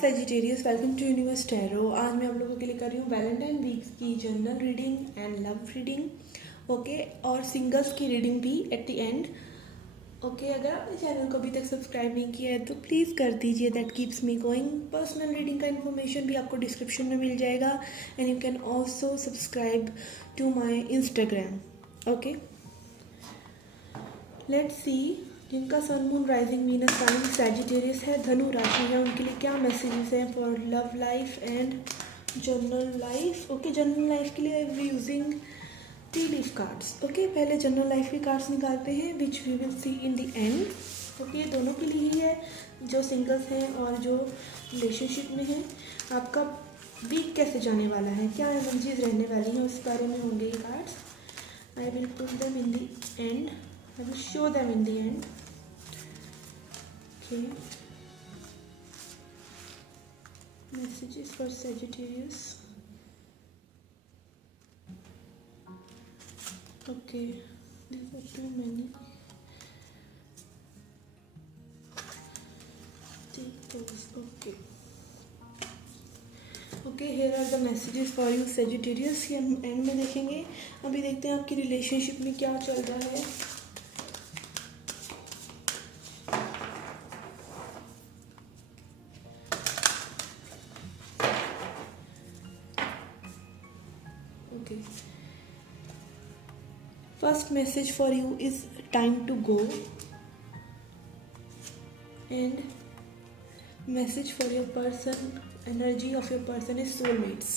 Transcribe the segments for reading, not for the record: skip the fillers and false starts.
Sagittarius, welcome to universe tarot. आज मैं आप लोगों के लिए कर रही हूँ वैलेंटाइन वीक की general reading and love reading. Okay, और सिंगल्स की रीडिंग भी एट द एंड। ओके, अगर आपने चैनल को अभी तक सब्सक्राइब नहीं किया है तो प्लीज़ कर दीजिए, that keeps me going. Personal reading का इन्फॉर्मेशन भी आपको डिस्क्रिप्शन में मिल जाएगा and you can also subscribe to my Instagram. Okay, let's see जिनका sun moon rising Venus sign Sagittarius है, धनु राशि है, उनके लिए क्या मैसेजेस हैं for love life and general life. Okay, general life के लिए I am using tea leaf cards. Okay, पहले जनरल लाइफ के कार्ड्स निकालते हैं विच we will see in the end. Okay, दोनों के लिए ही है, जो सिंगल्स हैं और जो रिलेशनशिप में हैं। आपका वीक कैसे जाने वाला है, क्या एनर्जीज रहने वाली हैं, उस बारे में होंगे ये cards. I will put them in the and, I will show them in the end. Okay. Messages for Sagittarius. Okay, these are too many. Take those. Okay. Okay, here are the messages for you Sagittarius. ये हम and में देखेंगे। अभी देखते हैं आपकी relationship में क्या चल रहा है। Okay. First message for you is time to go, and message for your person, energy of your person is soulmates.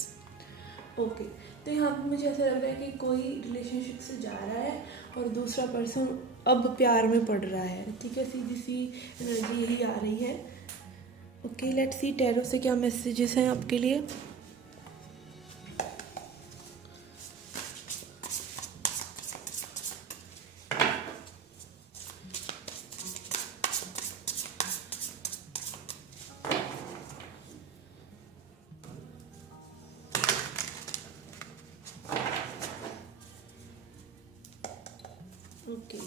Okay, तो यहाँ पर मुझे ऐसा लग रहा है कि कोई रिलेशनशिप से जा रहा है और दूसरा पर्सन अब प्यार में पड़ रहा है। ठीक है, सीधी सी एनर्जी यही आ रही है। ओके, लेट्स सी टैरो से क्या मैसेजेस हैं आपके लिए। Okay,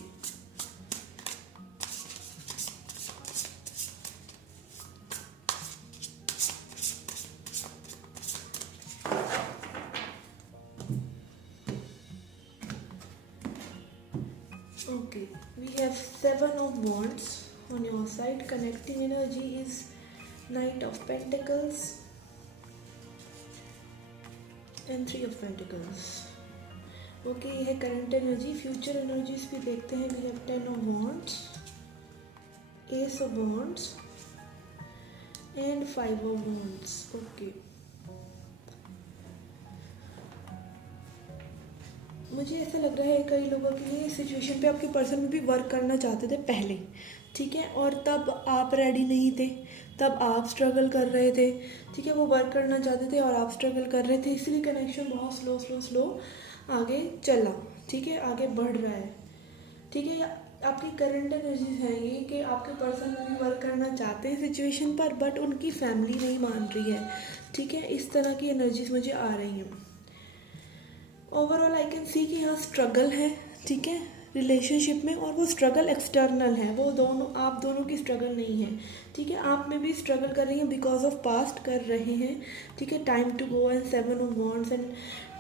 okay, we have 7 of wands on your side. Connecting energy is Knight of Pentacles and 3 of Pentacles. Okay, ये है करंट एनर्जी। फ्यूचर एनर्जीज भी देखते हैं। We have 10 of wands, ace of wands and 5 of wands. Okay, मुझे ऐसा लग रहा है कई लोगों के लिए इस सिचुएशन पे आपके पर्सन में भी वर्क करना चाहते थे पहले, ठीक है, और तब आप रेडी नहीं थे, तब आप स्ट्रगल कर रहे थे। ठीक है, वो वर्क करना चाहते थे और आप स्ट्रगल कर रहे थे, इसलिए कनेक्शन बहुत स्लो आगे चला। ठीक है, आगे बढ़ रहा है। ठीक है, आपकी करंट एनर्जीज है ये कि आपके पर्सन भी वर्क करना चाहते हैं सिचुएशन पर, बट उनकी फैमिली नहीं मान रही है। ठीक है, इस तरह की एनर्जीज मुझे आ रही हैं। ओवरऑल आई कैन सी कि यहाँ स्ट्रगल है, ठीक है, रिलेशनशिप में, और वो स्ट्रगल एक्सटर्नल है, वो दोनों आप दोनों की स्ट्रगल नहीं है। ठीक है, आप में भी स्ट्रगल कर रही हैं, बिकॉज ऑफ पास्ट कर रहे हैं। ठीक है, time to go and 7 of wands and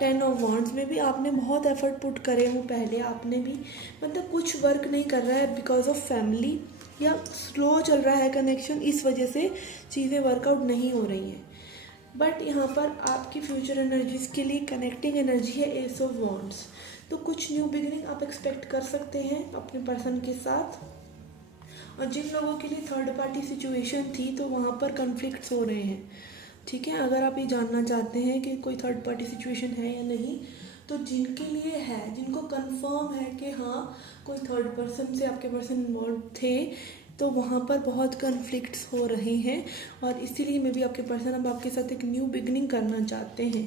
10 of wands में भी आपने बहुत एफर्ट पुट करे हों पहले, आपने भी मतलब कुछ वर्क नहीं कर रहा है बिकॉज ऑफ फैमिली, या स्लो चल रहा है कनेक्शन, इस वजह से चीज़ें वर्कआउट नहीं हो रही हैं। बट यहाँ पर आपकी फ्यूचर एनर्जीज के लिए कनेक्टिंग एनर्जी है एस ऑफ वॉन्ड्स, तो कुछ न्यू बिगिनिंग आप एक्सपेक्ट कर सकते हैं अपने पर्सन के साथ। और जिन लोगों के लिए थर्ड पार्टी सिचुएशन थी तो वहाँ पर कन्फ्लिक्ट्स हो रहे हैं। ठीक है, अगर आप ये जानना चाहते हैं कि कोई थर्ड पार्टी सिचुएशन है या नहीं, तो जिनके लिए है, जिनको कंफर्म है कि हाँ कोई थर्ड पर्सन से आपके पर्सन इन्वॉल्व थे, तो वहाँ पर बहुत कन्फ्लिक्ट्स हो रहे हैं और इसीलिए मे भी आपके पर्सन अब आपके साथ एक न्यू बिगनिंग करना चाहते हैं।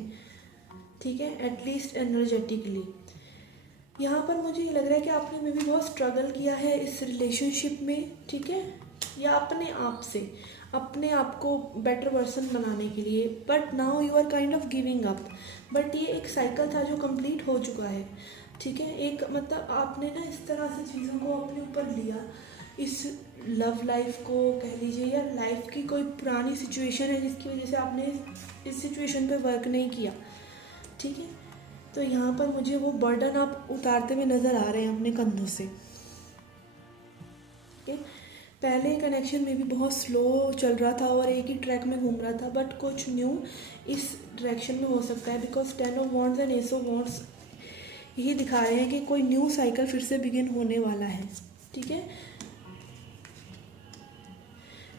ठीक है, एटलीस्ट एनर्जेटिकली। यहाँ पर मुझे ये लग रहा है कि आपने मे भी बहुत स्ट्रगल किया है इस रिलेशनशिप में। ठीक है, या अपने आप से, अपने आप को बेटर पर्सन बनाने के लिए, but now you are kind of giving up. But ये एक साइकिल था जो कंप्लीट हो चुका है। ठीक है, एक मतलब आपने ना इस तरह से चीज़ों को अपने ऊपर लिया, इस लव लाइफ को कह लीजिए या लाइफ की कोई पुरानी सिचुएशन है जिसकी वजह से आपने इस सिचुएशन पे वर्क नहीं किया, ठीक है। तो यहाँ पर मुझे वो बर्डन आप उतारते हुए नज़र आ रहे हैं अपने कंधों से, ठीक है। पहले कनेक्शन में भी बहुत स्लो चल रहा था और एक ही ट्रैक में घूम रहा था, बट कुछ न्यू इस डायरेक्शन में हो सकता है, because 10 of wands and S of wands यही दिखा रहे हैं कि कोई न्यू साइकिल फिर से बिगिन होने वाला है, ठीक है।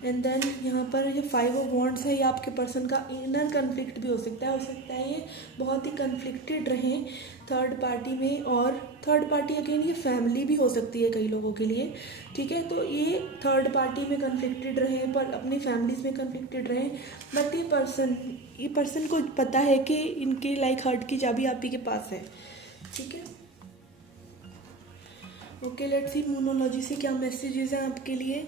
एंड देन यहाँ पर ये 5 ऑफ वॉन्ड्स है, ये आपके पर्सन का इनर कन्फ्लिक्ट भी हो सकता है ये बहुत ही कन्फ्लिक्टेड रहें थर्ड पार्टी में, और थर्ड पार्टी अगेन ये फैमिली भी हो सकती है कई लोगों के लिए, ठीक है। तो ये थर्ड पार्टी में कन्फ्लिक्टेड रहें, पर अपनी फैमिलीज में कन्फ्लिक्टेड रहें, बट ये पर्सन को पता है कि इनके लाइक हार्ट की चाबी आप ही के पास है, ठीक है। ओके, लेट्स सी मोनोलॉजी से क्या मैसेजेस हैं आपके लिए।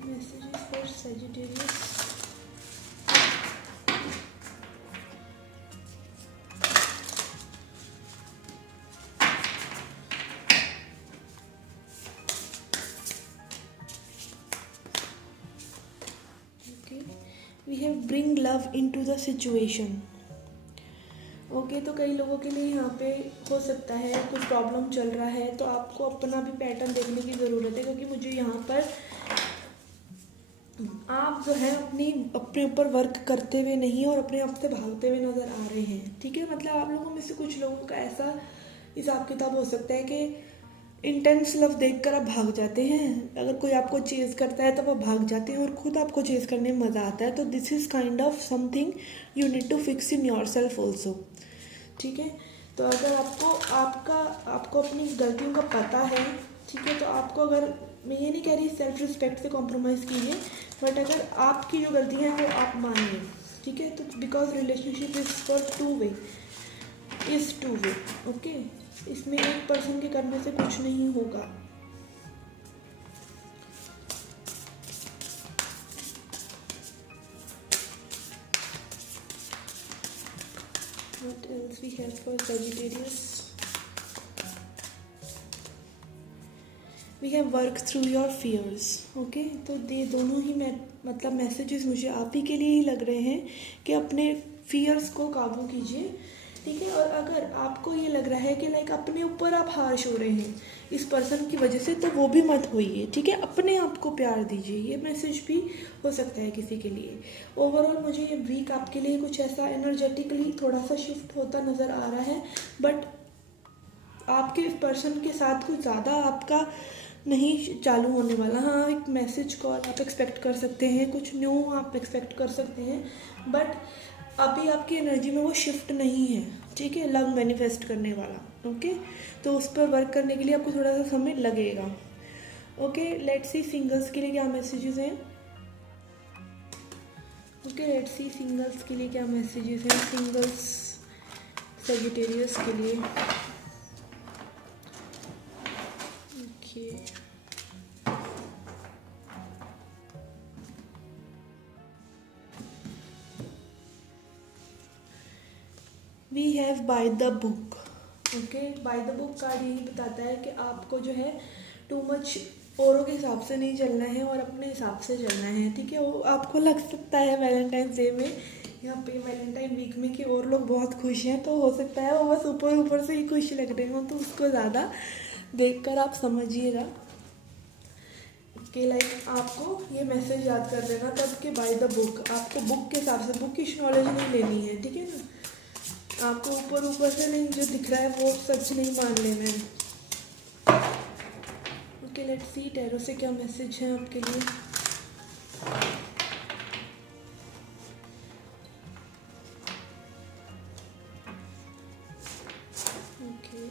Messages for Sagittarius. Okay, we have bring love into the situation. Okay, तो कई लोगों के लिए यहाँ पे हो सकता है कुछ प्रॉब्लम चल रहा है, तो आपको अपना भी पैटर्न देखने की ज़रूरत है, क्योंकि मुझे यहाँ पर आप जो है अपने ऊपर वर्क करते हुए नहीं और अपने आप से भागते हुए नज़र आ रहे हैं, ठीक है। मतलब आप लोगों में से कुछ लोगों का ऐसा हिसाब किताब हो सकता है कि इंटेंस लव देखकर आप भाग जाते हैं, अगर कोई आपको चेज़ करता है तब आप भाग जाते हैं और खुद आपको चेज़ करने में मज़ा आता है। तो this is kind of something you need to fix in yourself also, ठीक है। तो अगर आपको अपनी गलतियों का पता है, ठीक है, तो आपको, अगर मैं ये नहीं कह रही सेल्फ रिस्पेक्ट से कॉम्प्रोमाइज़ कीजिए, बट अगर आपकी जो गलतियाँ हैं वो आप मानिए, ठीक है। तो because relationship is for two way, okay. इसमें एक पर्सन के करने से कुछ नहीं होगा। What else we have for Sagittarius? We have work through your fears. Okay, तो ये दोनों ही मतलब मैसेजेस मुझे आप ही के लिए ही लग रहे हैं कि अपने फियर्स को काबू कीजिए, ठीक है। और अगर आपको ये लग रहा है कि लाइक अपने ऊपर आप हार्श हो रहे हैं इस पर्सन की वजह से, तो वो भी मत होइए, ठीक है। अपने आप को प्यार दीजिए, ये मैसेज भी हो सकता है किसी के लिए। ओवरऑल मुझे ये वीक आपके लिए कुछ ऐसा एनर्जेटिकली थोड़ा सा शिफ्ट होता नज़र आ रहा है, बट आपके इस पर्सन के साथ कुछ ज़्यादा आपका नहीं चालू होने वाला। हाँ, एक मैसेज कॉल आप एक्सपेक्ट कर सकते हैं, कुछ न्यू आप एक्सपेक्ट कर सकते हैं, बट अभी आपकी एनर्जी में वो शिफ्ट नहीं है, ठीक है, लव मैनिफेस्ट करने वाला, ओके। तो उस पर वर्क करने के लिए आपको थोड़ा सा समय लगेगा, ओके। लेट्स सी सिंगल्स के लिए क्या मैसेजेस हैं। ओके, लेट्स सी सिंगल्स के लिए क्या मैसेजेस हैं, सिंगल्स सैजिटेरियस के लिए। Okay, we have by the book. Okay, by the book card यही बताता है कि आपको जो है टू मच औरों के हिसाब से नहीं चलना है और अपने हिसाब से चलना है, ठीक है। वो आपको लग सकता है वैलेंटाइन डे में, यहाँ पे वैलेंटाइन वीक में, कि और लोग बहुत खुश हैं, तो हो सकता है वो बस ऊपर ऊपर से ही खुश लग रहे हो, तो उसको ज़्यादा देखकर आप समझिएगा कि लाइक आपको ये मैसेज याद कर लेना तब कि बाय द बुक, आपको बुक के हिसाब से बुक की नॉलेज नहीं लेनी है, ठीक है ना। आपको ऊपर ऊपर से नहीं, जो दिख रहा है वो सच नहीं मान लेना है। ओके, लेट्स सी टैरो से क्या मैसेज है आपके लिए। Okay,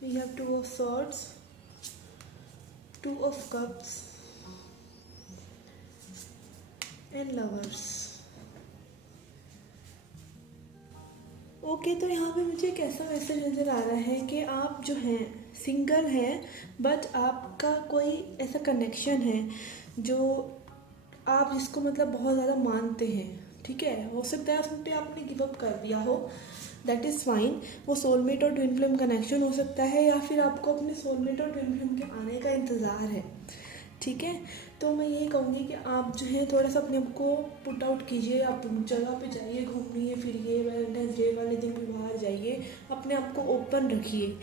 we have two of swords, two of cups and lovers. Okay, तो यहाँ पे मुझे एक ऐसा मैसेज नज़र आ रहा है कि आप जो हैं सिंगल हैं, बट आपका कोई ऐसा कनेक्शन है जो आप जिसको मतलब बहुत ज़्यादा मानते हैं, ठीक है। हो सकता है उस पर आपने गिव अप कर दिया हो, दैट इज़ फाइन। वो सोलमेट और ट्विन फ्लेम कनेक्शन हो सकता है, या फिर आपको अपने सोलमेट और ट्विन फ्लेम के आने का इंतज़ार है, ठीक है। तो मैं यही कहूँगी कि आप जो है थोड़ा सा अपने आप को पुट आउट कीजिए, आप जगह पे जाइए, घूमिए फिरिए, वैलेंटाइंस डे वाले दिन भी बाहर जाइए, अपने आप को ओपन रखिए,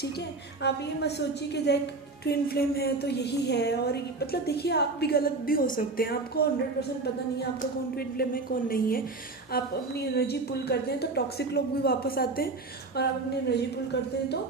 ठीक है। आप ये मत सोचिए कि लाइक ट्विन फ्लेम है तो यही है, और मतलब देखिए आप भी गलत भी हो सकते हैं, आपको 100% पता नहीं है आपका कौन ट्विन फ्लेम है कौन नहीं है। आप अपनी एनर्जी पुल करते हैं तो टॉक्सिक लोग भी वापस आते हैं, और आप अपनी एनर्जी पुल करते हैं तो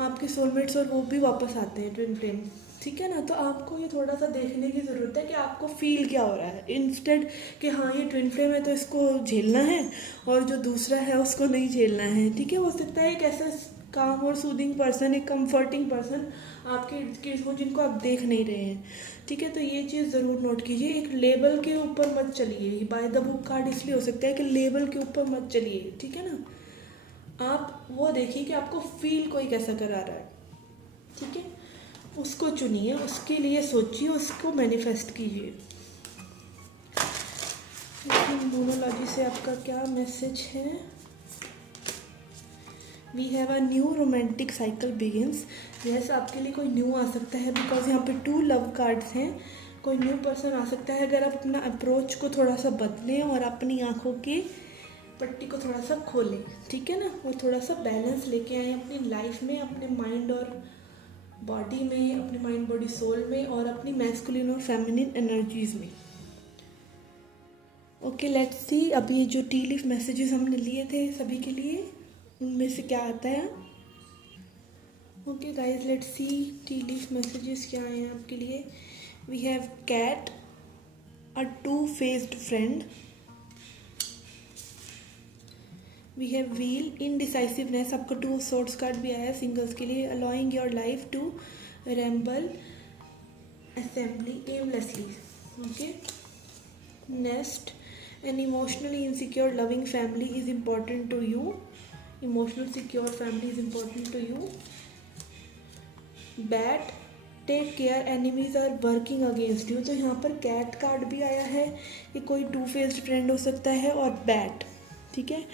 आपके सोलमेट्स और वो भी वापस आते हैं, ट्विन फ्लेम, ठीक है ना। तो आपको ये थोड़ा सा देखने की ज़रूरत है कि आपको फील क्या हो रहा है, इंस्टेड कि हाँ ये ट्विन फ्लेम है तो इसको झेलना है और जो दूसरा है उसको नहीं झेलना है, ठीक है। हो सकता है एक ऐसा काम और सूदिंग पर्सन, एक कंफर्टिंग पर्सन आपके इर्द हो जिनको आप देख नहीं रहे हैं, ठीक है। तो ये चीज़ ज़रूर नोट कीजिए, एक लेबल के ऊपर मत चलिए। बाय द बुक कार्ड इसलिए हो सकता है कि लेबल के ऊपर मत चलिए, ठीक है ना। आप वो देखिए कि आपको फील कोई कैसा करा रहा है, ठीक है, उसको चुनिए, उसके लिए सोचिए, उसको मैनिफेस्ट कीजिए। लेकिन मोनोलॉजी से आपका क्या मैसेज है? We have a new romantic cycle begins. Yes, आपके लिए कोई न्यू आ सकता है, बिकॉज यहाँ पे 2 लव कार्ड्स हैं। कोई न्यू पर्सन आ सकता है अगर आप अपना अप्रोच को थोड़ा सा बदलें और अपनी आँखों की पट्टी को थोड़ा सा खोलें, ठीक है ना। और थोड़ा सा बैलेंस लेके आए अपनी लाइफ में, अपने माइंड और बॉडी में, अपने माइंड बॉडी सोल में, और अपनी मैस्कुलिन और फेमिनिन एनर्जीज में। ओके, लेट्स सी अभी ये जो टी लीफ मैसेजेस हमने लिए थे सभी के लिए, उनमें से क्या आता है। Okay guys, let's see tea leaf messages क्या आए हैं आपके लिए। We have cat, a 2-faced friend. We have wheel, indecisiveness, आपका 2 ऑफ सोर्ड्स कार्ड भी आया सिंगल्स के लिए। Allowing your life to ramble assembly aimlessly. Okay, next, an emotionally insecure loving family is important to you. Emotional secure family is important to you. Bat, take care, enemies are working against you. तो यहाँ पर cat card भी आया है, ये कोई 2-faced friend हो सकता है, और बैट, ठीक है।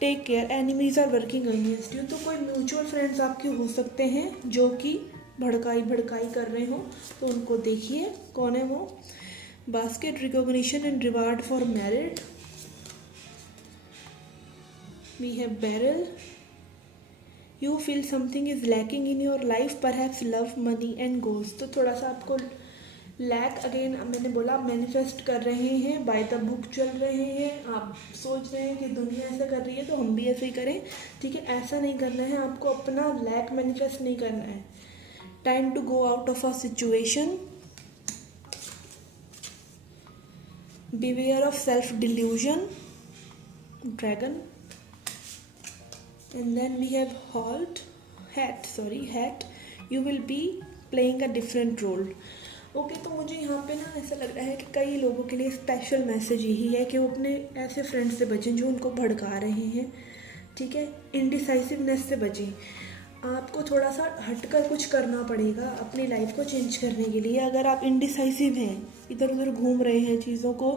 Take care, enemies are working against you, तो कोई म्यूचुअल फ्रेंड्स आपके हो सकते हैं जो कि भड़काई कर रहे हो, तो उनको देखिए कौन है वो। Basket, recognition and reward for married. We have barrel, you feel something is lacking in your life, perhaps love, money and goals. तो थोड़ा सा आपको लैक, अगेन मैंने बोला आप मैनिफेस्ट कर रहे हैं, बाय द बुक चल रहे हैं, आप सोच रहे हैं कि दुनिया ऐसा कर रही है तो हम भी ऐसे ही करें, ठीक है। ऐसा नहीं करना है आपको, अपना लैक मैनिफेस्ट नहीं करना है। Time to go out of a situation. Beware of self delusion, dragon. And then we have hat, you will be playing a different role. Okay, तो मुझे यहाँ पे ना ऐसा लग रहा है कि कई लोगों के लिए स्पेशल मैसेज यही है कि वो अपने ऐसे फ्रेंड से बचें जो उनको भड़का रहे हैं, ठीक है। इनडिसाइसिवनेस से बचें, आपको थोड़ा सा हटकर कुछ करना पड़ेगा अपनी लाइफ को चेंज करने के लिए। अगर आप इनडिसाइसिव हैं, इधर उधर घूम रहे हैं चीज़ों को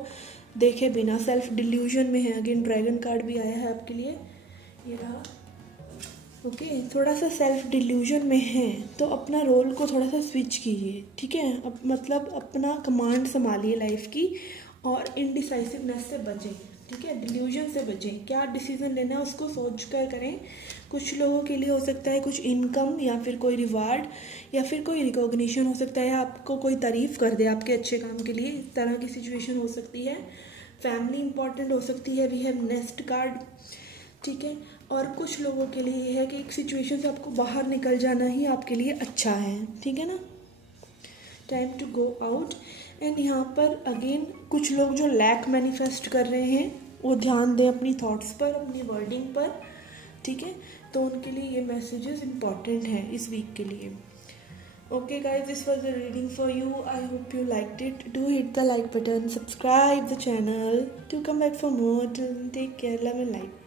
देखे बिना, सेल्फ डिल्यूजन में है, अगेन ड्रैगन कार्ड भी आया है आपके लिए, ये रहा। ओके, थोड़ा सा सेल्फ डिल्यूजन में है तो अपना रोल को थोड़ा सा स्विच कीजिए, ठीक है। अब मतलब अपना कमांड संभालिए लाइफ की, और इनडिसाइसिवनेस से बचें, ठीक है। डिल्यूजन से बचें, क्या डिसीजन लेना है उसको सोच कर करें। कुछ लोगों के लिए हो सकता है कुछ इनकम, या फिर कोई रिवार्ड, या फिर कोई रिकॉग्निशन हो सकता है, आपको कोई तारीफ़ कर दे आपके अच्छे काम के लिए, इस तरह की सिचुएशन हो सकती है। फैमिली इंपॉर्टेंट हो सकती है, वी हैव नेस्ट कार्ड, ठीक है। और कुछ लोगों के लिए ये है कि एक सिचुएशन से आपको बाहर निकल जाना ही आपके लिए अच्छा है, ठीक है ना। Time to go out. And यहाँ पर अगेन कुछ लोग जो लैक मैनिफेस्ट कर रहे हैं वो ध्यान दें अपनी थॉट्स पर, अपनी वर्डिंग पर, ठीक है। तो उनके लिए ये मैसेजेस इंपॉर्टेंट हैं इस वीक के लिए। Okay guys, this was the reading for you, I hope you liked it. Do hit the like button, subscribe the channel to come back for more. Take care, love and light.